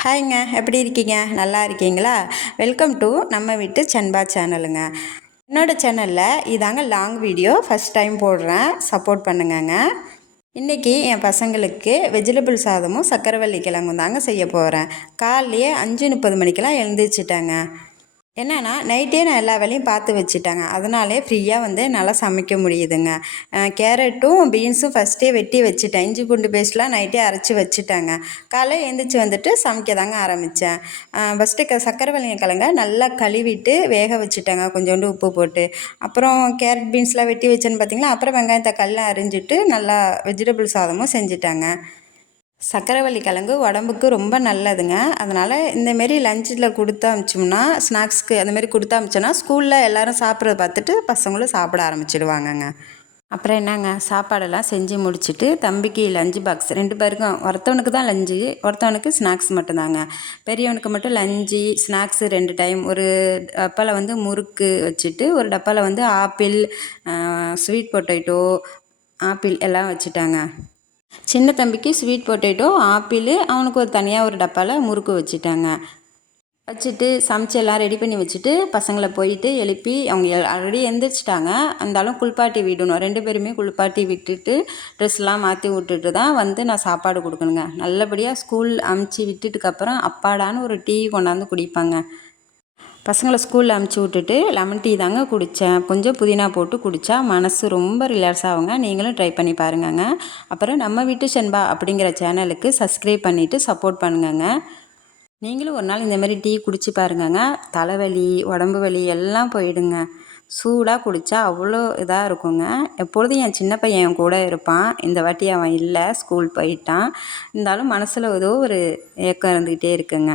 ஹாய்ங்க, எப்படி இருக்கீங்க? நல்லா இருக்கீங்களா? வெல்கம் டு நம்ம வீட்டு சன்பா சேனலுங்க. என்னோடய சேனலில் இதாங்க லாங் வீடியோ ஃபஸ்ட் டைம் போடுறேன், சப்போர்ட் பண்ணுங்கங்க. இன்றைக்கி என் பசங்களுக்கு வெஜிடபிள் சாதமும் சக்கரவள்ளி கிழங்கும் தாங்க செய்ய போகிறேன். காலையே 5:30 மணிக்கெல்லாம் எழுந்திரிச்சிட்டேங்க. என்னென்னா நைட்டே நான் எல்லா வேலையும் பார்த்து வச்சுட்டேங்க. அதனாலே ஃப்ரீயாக என்னால் சமைக்க முடியுதுங்க. கேரட்டும் பீன்ஸும் ஃபஸ்ட்டே வெட்டி வச்சுட்டேன். இஞ்சி பூண்டு பேஸ்ட்லாம் நைட்டே அரைச்சி வச்சுட்டேங்க. காலைல எழுந்திரிச்சி வந்துட்டு சமைக்க தாங்க ஆரம்பித்தேன். ஃபஸ்ட்டு சக்கரவள்ளி கிழங்க நல்லா கழுவிட்டு வேக வச்சுட்டேங்க, கொஞ்சோண்டு உப்பு போட்டு. அப்புறம் கேரட் பீன்ஸ்லாம் வெட்டி வச்சேன்னு பார்த்தீங்களா, அப்புறம் வெங்காயம் தக்காளிலாம் அரிஞ்சிட்டு நல்லா வெஜிடபிள் சாதமும் செஞ்சுட்டாங்க. சக்கரவள்ளி கிழங்கு உடம்புக்கு ரொம்ப நல்லதுங்க. அதனால் இந்தமாரி லஞ்சில் கொடுத்து அனுப்பிச்சோம்னா, ஸ்நாக்ஸ்க்கு அந்தமாரி கொடுத்து அனுப்பிச்சோன்னா ஸ்கூலில் எல்லோரும் சாப்பிட்றத பார்த்துட்டு பசங்களும் சாப்பிட ஆரம்பிச்சிடுவாங்கங்க. அப்புறம் என்னங்க, சாப்பாடெல்லாம் செஞ்சு முடிச்சுட்டு தம்பிக்கு லஞ்சு பாக்ஸ் 2 பேருக்கும், ஒருத்தவனுக்கு தான் லஞ்சு, ஒருத்தவனுக்கு ஸ்நாக்ஸ் மட்டும்தாங்க. பெரியவனுக்கு மட்டும் லஞ்சு ஸ்நாக்ஸு 2 டைம். ஒரு டப்பாவில் முறுக்கு வச்சுட்டு, ஒரு டப்பாவில் ஆப்பிள், ஸ்வீட் பொட்டேட்டோ, ஆப்பிள் எல்லாம் வச்சுட்டாங்க. சின்ன தம்பிக்கு ஸ்வீட் பொட்டேட்டோ, ஆப்பிள், அவனுக்கு ஒரு தனியாக ஒரு டப்பாவில் முறுக்கு வச்சுட்டாங்க. வச்சுட்டு சமைச்சு எல்லாம் ரெடி பண்ணி வச்சுட்டு பசங்களை போயிட்டு எழுப்பி அவங்க ஆல்ரெடி எழுந்திரிச்சிட்டாங்க. இருந்தாலும் குளிப்பாட்டி விடணும். 2 பேருமே குளிப்பாட்டி விட்டுட்டு ட்ரெஸ்லாம் மாற்றி விட்டுட்டு தான் நான் சாப்பாடு கொடுக்கணுங்க. நல்லபடியாக ஸ்கூல் அமுச்சு விட்டுட்டுக்கப்புறம் அப்பாடான்னு ஒரு டீ கொண்டாந்து குடிப்பாங்க. பசங்களை ஸ்கூலில் அமுச்சு விட்டுட்டு லெமன் டீ தாங்க குடித்தேன். கொஞ்சம் புதினா போட்டு குடித்தா மனசு ரொம்ப ரிலாக்ஸ் ஆகுங்க. நீங்களும் ட்ரை பண்ணி பாருங்கங்க. அப்புறம் நம்ம வீட்டு சன்பா அப்படிங்கிற சேனலுக்கு சப்ஸ்கிரைப் பண்ணிவிட்டு சப்போர்ட் பண்ணுங்கங்க. நீங்களும் ஒரு நாள் இந்தமாரி டீ குடிச்சு பாருங்கங்க. தலைவலி, உடம்பு வலி எல்லாம் போயிடுங்க. சூடாக குடித்தா அவ்வளோ இதாக இருக்குங்க. எப்பொழுதும் என் சின்ன பையன் என் கூட இருப்பான். இந்த வாட்டி அவன் இல்லை, ஸ்கூல் போயிட்டான். இருந்தாலும் மனசில் ஏதோ ஒரு ஏக்கம் இருந்துக்கிட்டே இருக்குங்க.